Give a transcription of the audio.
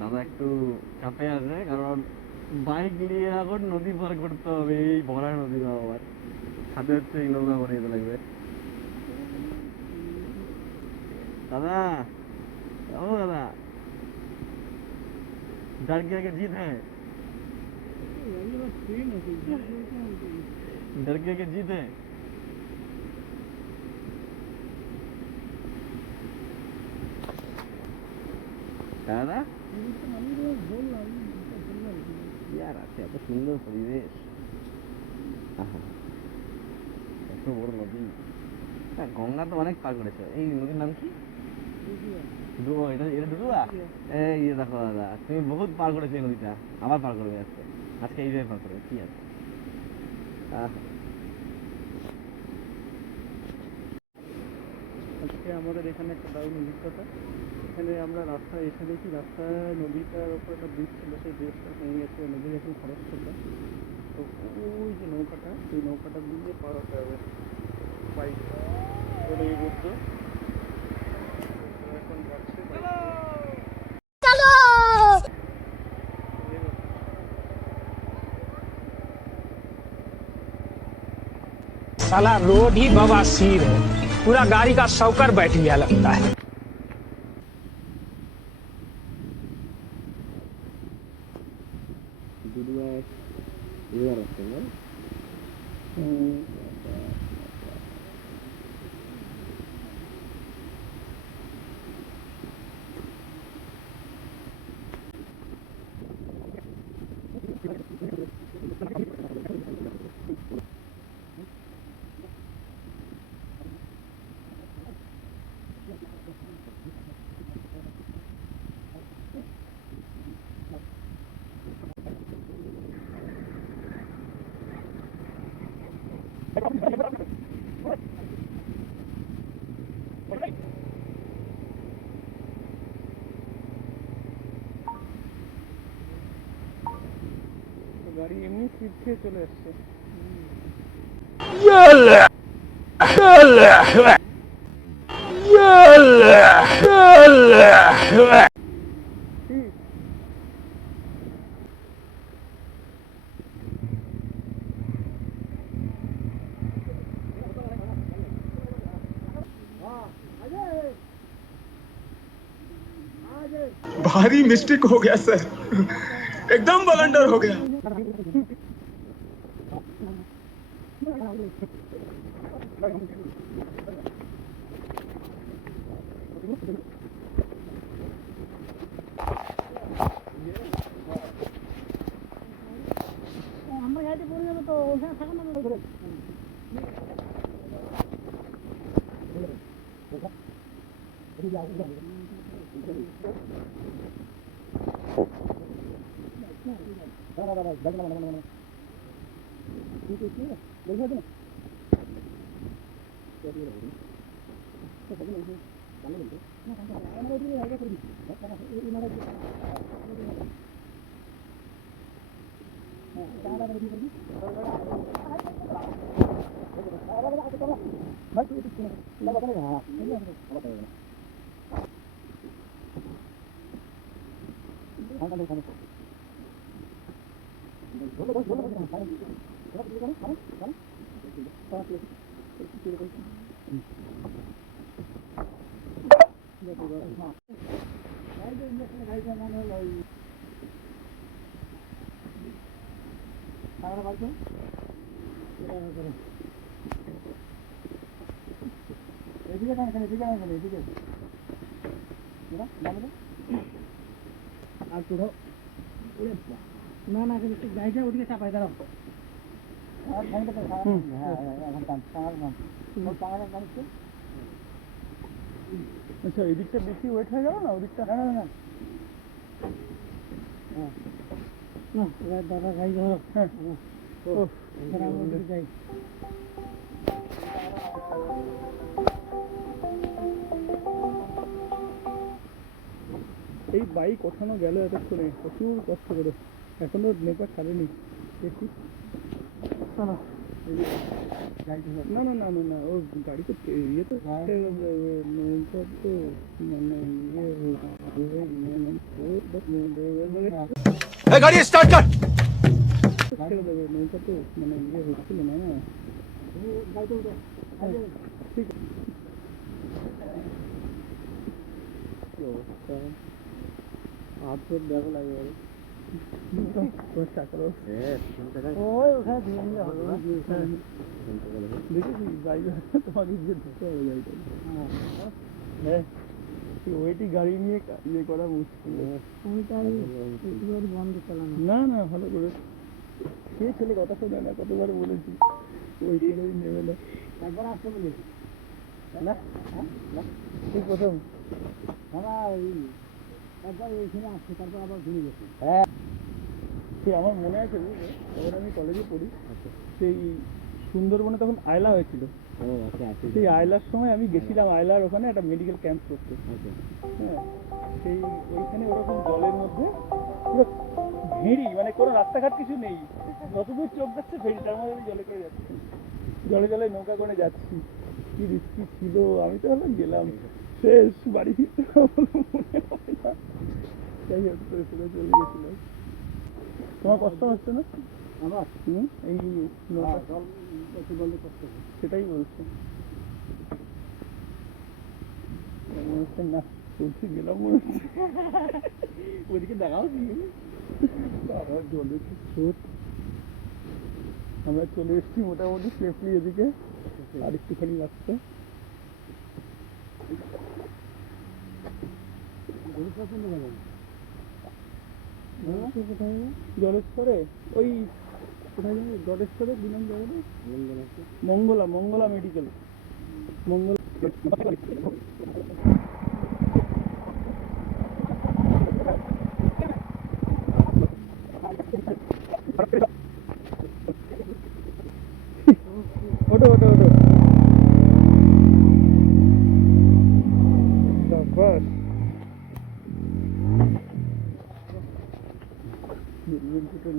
দাদা একটু চাপে আছে, কারণ বাইক নিয়ে এখন নদী পার করতে হবে, এই ভরা নদী আবার সাথে হচ্ছে এই নৌকা করে যেতে লাগবে। दादा, ओ दादा, डर के आगे जीत है। डर के आगे जीत है। दादा यार আছে এত সুন্দর পরিবেশ, এত বড় নদী। হ্যাঁ, গঙ্গা তো অনেক পার করেছে। এই নদীর নাম কি? এটা এটা ডুডুয়া। এই দেখো দাদা, তুমি বহুত পার করেছো এই নদীটা, আবার পার করবে আজকে। আজকে এইভাবে পার করবে, কি আছে। আজকে আমাদের এখানে একটা দারুণ অভিজ্ঞতা। এখানে আমরা রাস্তায় এসে দেখি, রাস্তায় নদীটার উপর একটা ব্রিজ ছিল, সেই ব্রিজটা ভেঙে গেছে, নদীর এখন খরচ ছিল। তো ওই যে নৌকাটা, সেই নৌকাটা দিয়ে পার হতে হবে বাইক। এই রুদ্র এখন যাচ্ছে साला रोड ही बवासीर है, पूरा गाड़ी का शौकर बैठ गया लगता है। গাড়ি এমনি স্পিড খেয়ে চলে আসছে। भारी मिस्टेक हो गया सर, एकदम बलंडर हो गया। আমরা গাড়িতে পড়ে যাবো তো, ওখানে থাকা না ধরে আর পুরো না না গাড়িটা ওদিকে চাপাই দাঁড়াও। আচ্ছা, এদিকটা বেশি ওয়েট হয়ে গেল না, ওদিকটা। না না না দাদা গাড়ি ধরো। হ্যাঁ যাই। এই বাইক ওঠানো গেল এতক্ষণে, প্রচুর কষ্ট করে, এখনো নেপা ছাড়েনি। দেখি না না না না না, ও গাড়ি তো ইয়ে তো নৌকা তো মানে ইয়ে गाड़ी स्टार्ट कर ছেড়ে দেবে নৌকা তো মানে ইয়ে হচ্ছিল না না গাড়িতে উঠে ঠিক কি অবস্থা হাতের দেখো লাগে চাকর ওই ওখানে ধুয়ে নিলে হলো না দেখেছি বাইরে তোমাকে গিয়ে ধরতে হবে গাড়িটা হ্যাঁ ওইটি গাড়ি নিয়ে ইয়ে করা মুশকিল ওইটাই একটু বন্ধ চালানো না না ভালো করে সে ছেলে কথা শোনে না কতবার বলেছি ওই ছেলেই নেবে না একবার আসতে বলি না ঠিক প্রথম আমার ওই একবার এইখানে আসছে তারপর আবার ঘুরে গেছে সে আমার মনে আছে বুঝলে তখন আমি কলেজে পড়ি সেই সুন্দরবনে তখন আয়লা হয়েছিল সেই আয়লার সময় আমি গেছিলাম আয়লার ওখানে একটা মেডিকেল ক্যাম্প করতে হ্যাঁ সেই ওইখানে ওরকম জলের মধ্যে পুরো ভেড়ি মানে কোনো রাস্তাঘাট কিছু নেই যতদূর চোখ যাচ্ছে ভেড়ি তার মধ্যে আমি জলে করে যাচ্ছি জলে জলে নৌকা করে যাচ্ছি কি রিস্কি ছিল আমি তো ভাবলাম গেলাম শেষ বাড়ি ফিরতে মনে হয় না যাই হোক করে ফেলে চলে গেছিলাম তোমার কষ্ট হচ্ছে না আমার এই নৌকা জল একটু বললে করতে হবে সেটাই বলছি মনে হচ্ছে না বলছি গেলাম মনে হচ্ছে ওইদিকে দেখাও কি বাবা জলে কি স্রোত আমরা চলে এসেছি মোটামুটি সেফলি এদিকে আর একটুখানি লাগছে পছন্দ করে কোথায় জলেশ্বরে ওই কোথায় যাবে জলেশ্বরে দিলাম যাবে মঙ্গলা মঙ্গলা মেডিকেল মঙ্গলা ওটো ওটো ওটো বাস দুটো